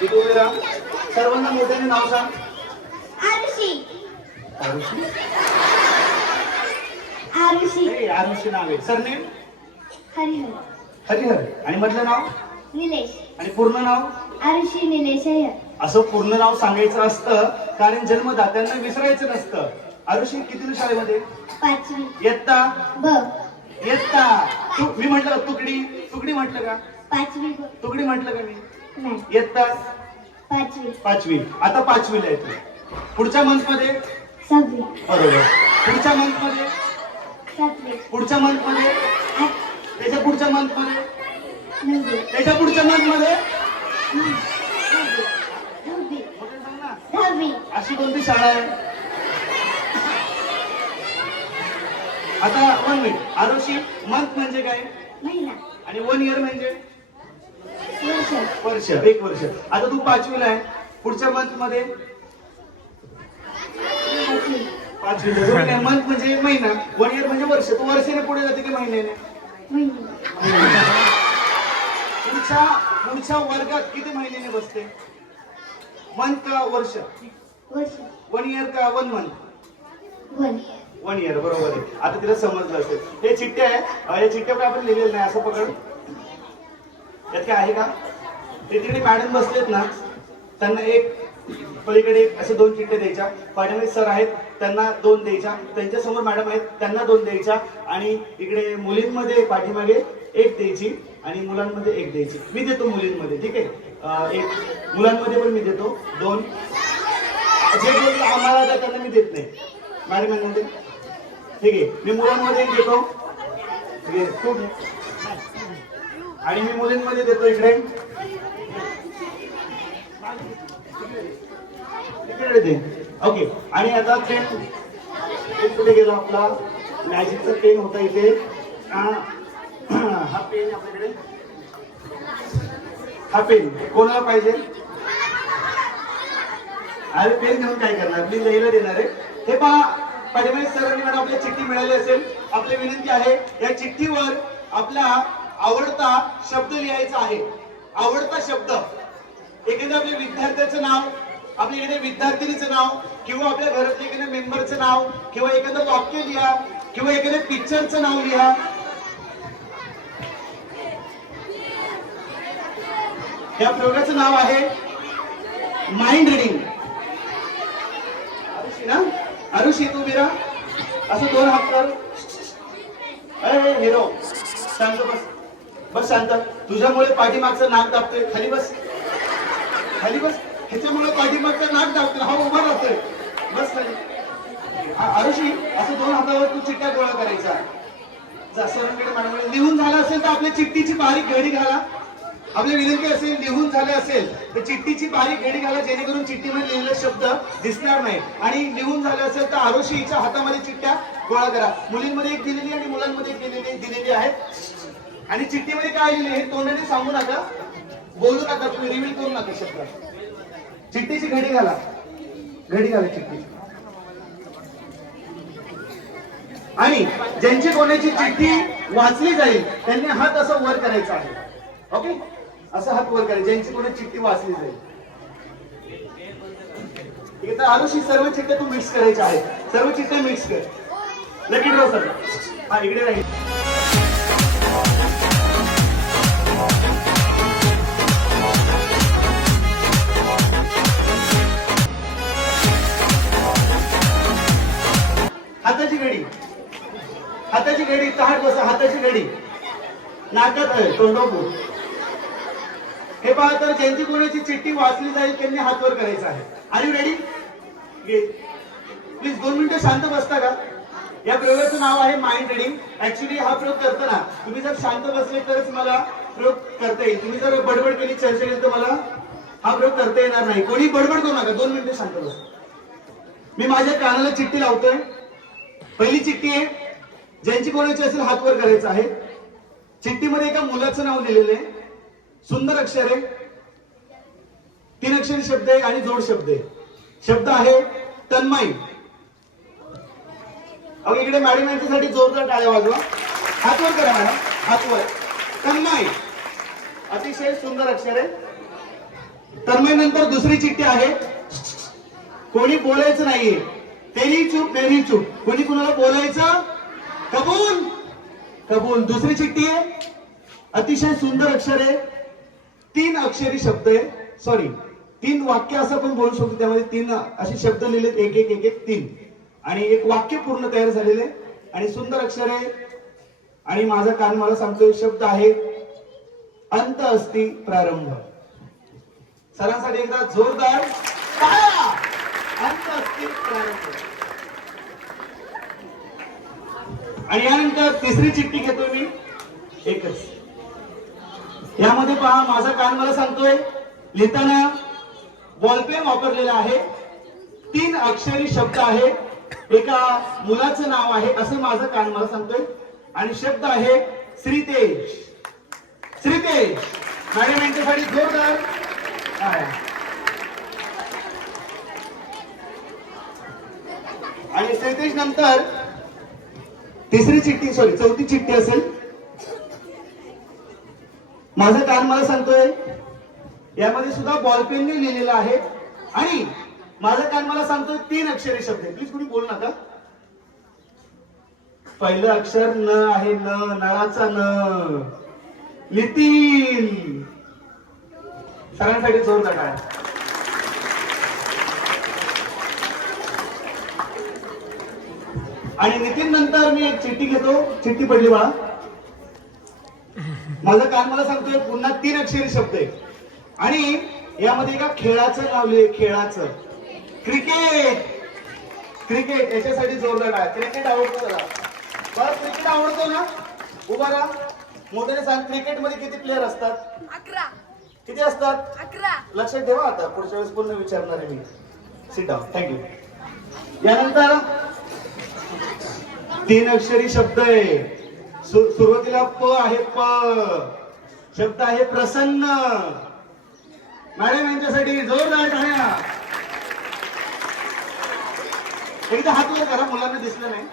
तिथे उभे राहा सर्वांना मोठ्याने नाव सांग. आरुषी. आरुषी? आरुषी. ए, आरुषी नाव आहे. सरनेम? हरिहर. हरिहर. आणि मधलं नाव? निलेश. आणि पूर्ण नाव? आरुषी निलेश अय्यर असं पूर्ण नाव सांगायचं असतं कारण जन्मदात्यांना विसरायचं नसतं. आरुषी किती शाळेमध्ये? पाचवी. येत्ता? ब. येत्ता. तू मी म्हटलं तुकडी. तुकडी म्हटलं का? पाचवी ब तुकडी म्हटलं का मी? नाही. येत्ता पाचवी. पाचवी. आता पाचवीला येतो. पुढच्या मंथमध्ये सहावी. बरोबर. पुढच्या मंथमध्ये सातवी. पुढच्या मंथमध्ये आठ. त्याच्या पुढच्या मंथमध्ये नववी. त्याच्या पुढच्या मंथमध्ये दहावी. मोठे सांग ना. दहावी. अशी कोणती शाळा आहे? आता वन मिनिट आरुषी मंथ म्हणजे काय? महिना आणि वन इयर म्हणजे? वर्ष एक वर्ष. आता तू पाचवीला आहे. पुढच्या मंथमध्ये? पाचवीला मंथ म्हणजे महिना. वन इयर म्हणजे वर्ष. तू वर्षाने पुढे जाते की महिन्याने? पुढच्या पुढच्या वर्गात किती महिन्याने बसते? मंथ का वर्ष? वन इयर का वन मंथ वन इयर बरोबर आहे. आता तिला समजलं असेल. हे चिठ्ठ्या आहे. या चिठ्ठ्या पण आपण लिहिलेलं नाही. असं पकड. यात काय आहे का? ते तिकडे मॅडम बसलेत ना त्यांना एक पलीकडे एक असे दोन चिठ्ठ्या द्यायच्या. पाठीमागे सर आहेत त्यांना दोन द्यायच्या. त्यांच्यासमोर मॅडम आहेत त्यांना दोन द्यायच्या. आणि इकडे मुलींमध्ये पाठीमागे एक द्यायची आणि मुलांमध्ये एक द्यायची. मी देतो मुलींमध्ये ठीक आहे? एक मुलांमध्ये पण मी देतो. दोन. जे बोलतो आम्हाला त्यांना मी देत नाही. मॅडम यांना ठीक आहे मी मुलांमध्ये एक देतो. ठीक आहे, खूप आणि मी मुलींमध्ये देतो इकडे. इकडे दे. ओके आणि आता पेन कुठे गेला आपला? मॅजिकचा पेन होता इथे. हा. पेन आपल्याकडे. हा पेन कोणाला पाहिजे? अरे पेन घेऊन काय करणार? मी लिहिला देणार आहे. हे पहा पहिले सरांनी मला आपल्या चिठ्ठी मिळाली असेल. आपली विनंती आहे या चिठ्ठीवर आपला आवडता शब्द लिहायचा आहे. आवडता शब्द. एखाद्या आपल्या विद्यार्थ्याचं नाव आपल्या एखाद्या विद्यार्थिनीचं नाव किंवा आपल्या घरातल्या एखाद्या मेंबरचं नाव किंवा एखादं वाक्य लिहा किंवा एखाद्या पिक्चरचं नाव लिहा. या प्रयोगाचं नाव आहे माइंड रिडिंग अरुषी ना? अरुषी तू बिरा असं दोन हात कर. अरे हिरो सांगतो बस. बस शांत. तुझ्यामुळे पाठीमागचं नाक दाबतोय. खाली बस. खाली बस. ह्याच्यामुळे पाठीमागचं नाक दाबतोय. हा उभा राहतोय. बस खाली. आ- आरुषी असं दोन हातावर तू चिठ्ठ्या गोळा करायचा. लिहून झालं असेल तर आपल्या चिठ्ठीची बारीक घडी घाला. आपली विनंती असेल लिहून झाले असेल तर चिठ्ठीची बारीक घडी घाला जेणेकरून चिठ्ठीमध्ये लिहिलेले शब्द दिसणार नाही. आणि लिहून झाले असेल तर आरोशीच्या हातामध्ये चिठ्ठ्या गोळा करा. मुलींमध्ये एक दिलेली आणि मुलांमध्ये एक दिलेली दिलेली आहे. आणि चिठ्ठीमध्ये काय लिहिले हे तोंडाने सांगू नका. बोलू नका तुम्ही रिव्हील करू नका शब्द. चिठ्ठीची घडी घाला. घडी घाला चिठ्ठीची आणि ज्यांची कोणाची चिठ्ठी वाचली जाईल त्यांनी हात असं वर करायचा आहे. ओके? असं हात वर करायचं ज्यांची कोणी चिठ्ठी वाचली जाईल. ठीक आरुषी सर्व चिठ्ठ्या तू मिक्स करायच्या आहेत. सर्व चिठ्ठ्या मिक्स कर. लकी सर हा इकडे राहील. हाताची घडी ताट बसा हाताची घडी. नाकात आहे तोंडापू हे पहा तर ज्यांची कोणाची चिठ्ठी वाचली जाईल त्यांनी हात वर करायचा आहे. आर रेडी प्लीज दोन मिनिटं शांत बसता का? या प्रयोगाचं नाव आहे माइंड रिडिंग ऍक्च्युली हा प्रयोग करताना तुम्ही जर शांत बसले तरच मला प्रयोग करता येईल. तुम्ही जर बडबड केली चर्चा केली तर मला हा प्रयोग करता येणार नाही. कोणी बडबड करू नका दोन मिनिटं शांत बस. मी माझ्या कानाला चिठ्ठी लावतोय. पहिली चिठ्ठी आहे ज्यांची कोणाची असेल हात वर करायचं आहे. चिठ्ठीमध्ये एका मुलाचं नाव लिहिलेलं आहे. सुंदर अक्षर आहे. तीन अक्षरी शब्द आहे आणि जोड शब्द आहे. शब्द आहे तन्मय. अग इकडे मॅडम यांच्यासाठी जोरदार टाळ्या वाजवा. हात वर करा मॅडम हात वर. तन्मय. अतिशय सुंदर अक्षर आहे. तन्मय नंतर दुसरी चिठ्ठी आहे. कोणी बोलायचं नाहीये. तेरी चूप मेरी चूप कोणी कुणाला बोलायचं कबूल? कबूल. दुसरी चिठ्ठी आहे. अतिशय सुंदर अक्षर आहे. तीन अक्षरी शब्द आहे. सॉरी तीन वाक्य असं आपण बोलू शकतो. त्यामध्ये तीन असे शब्द लिहिलेत. एक एक एक एक तीन. आणि एक वाक्य पूर्ण तयार झालेले आणि सुंदर अक्षर आहे. आणि माझा कान मला सांगतोय शब्द आहे. अंत असती प्रारंभ. सरांसाठी एकदा जोरदार अंत असती प्रारंभ. आणि यानंतर तिसरी चिठ्ठी घेतोय मी. एकच. यामध्ये पहा माझा कान मला सांगतोय लिहिताना बॉलपेन वापरलेला आहे. तीन अक्षरी शब्द आहे. एका मुलाचं नाव आहे असं माझं कान मला सांगतोय. आणि शब्द आहे श्रीतेज श्रीतेज मॅडम यांच्यासाठी जोरदार. आणि श्रीतेज नंतर तिसरी चिठ्ठी सॉरी चौथी चिठ्ठी असेल. माझं कान मला सांगतोय यामध्ये सुद्धा बॉलपेनने लिहिलेलं आहे. आणि माझं कान मला सांगतोय तीन अक्षरी शब्द आहे प्लीज कुणी बोल नका. पहिलं अक्षर न आहे न नळाचा न. नितीन सरांसाठी जोरदार टाळ्या. आणि नितीन नंतर मी एक चिठ्ठी घेतो. चिठ्ठी पडली बाळा. माझा कान मला सांगतोय पुन्हा तीन अक्षरी शब्द आहे आणि यामध्ये एका खेळाचं लिहिले खेळाचं. क्रिकेट! क्रिकेट याच्यासाठी जोरदार आहे. क्रिकेट आवडतो बरं क्रिकेट आवडतो ना? उभा राहा. मोठ्याने सांग क्रिकेटमध्ये किती प्लेअर असतात? अकरा. किती असतात? अकरा. लक्षात ठेवा आता. पुढच्या वेळेस पुन्हा विचारणार आहे मी. सिट डाऊन थँक्यू यानंतर तीन अक्षरी शब्द आहे. सुरुवातीला प आहे प. शब्द आहे प्रसन्न. मॅडम यांच्यासाठी जोरदार टाळ्या एकदा हात वर करा मुलांना दिसलं नाही.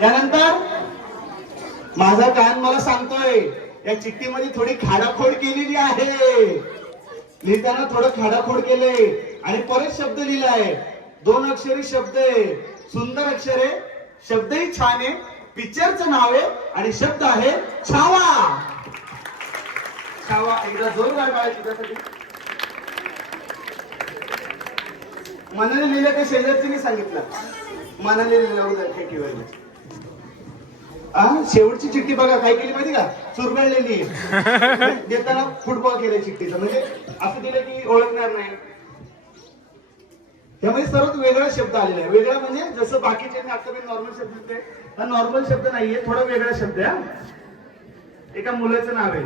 यानंतर माझा कान मला सांगतोय या चिठ्ठीमध्ये थोडी खाडाखोड केलेली आहे. लिहिताना थोडं खाडाखोड केलंय आणि परत शब्द लिहिलाय. दोन अक्षरी शब्द आहे. सुंदर अक्षर आहे शब्दही छान आहे. पिक्चरचं नाव आहे आणि शब्द आहे छावा. छावा एकदा जोरदार काय तुझ्यासाठी. मनाने लिहिलं का शेजारची सांगितलं. मनाने लिहिलं उद्या आ शेवटची चिठ्ठी बघा काय केली माहिती का? चुरगळलेली. देताना फुटबॉल केलाय चिठ्ठीचा. म्हणजे असं दिलं की ओळखणार नाही. यामध्ये सर्वात वेगळा शब्द आलेला आहे. वेगळा म्हणजे जसं बाकीचे आता मी नॉर्मल शब्द लिहिते हा नॉर्मल शब्द नाहीये थोडा वेगळा शब्द आहे एका मुलाचं नाव आहे.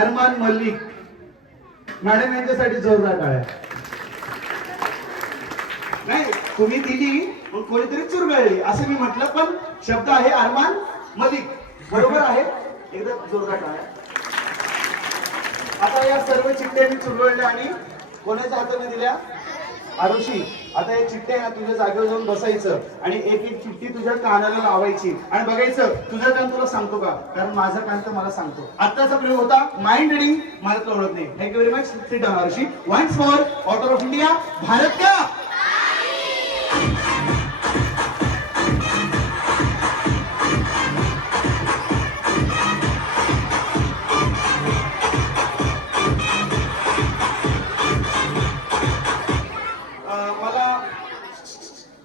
अरमान मल्लिक. मॅडम यांच्यासाठी जोरदार टाळ्या. नाही तुम्ही दिली मग कोणीतरी चुरगळली असं मी म्हटलं पण शब्द आहे अरमान मलिक बरोबर आहे? एकदा जोरदार टाळ्या. आता या सर्व चिठ्ठ्या मी चुरगळल्या आणि कोणाच्या हाताने दिल्या? आरुषी आता हे चिठ्ठ्या ना तुझ्या जागेवर जाऊन बसायचं आणि एक एक चिठ्ठी तुझ्या कानाला लावायची. आणि बघायचं तुझं कान तुला सांगतो का? कारण माझा कान तर मला सांगतो. आत्ताचा प्रयोग होता माइंड रिडिंग मला कळत नाही. Thank you very much sit down Arushi. Once for author of India Bharat का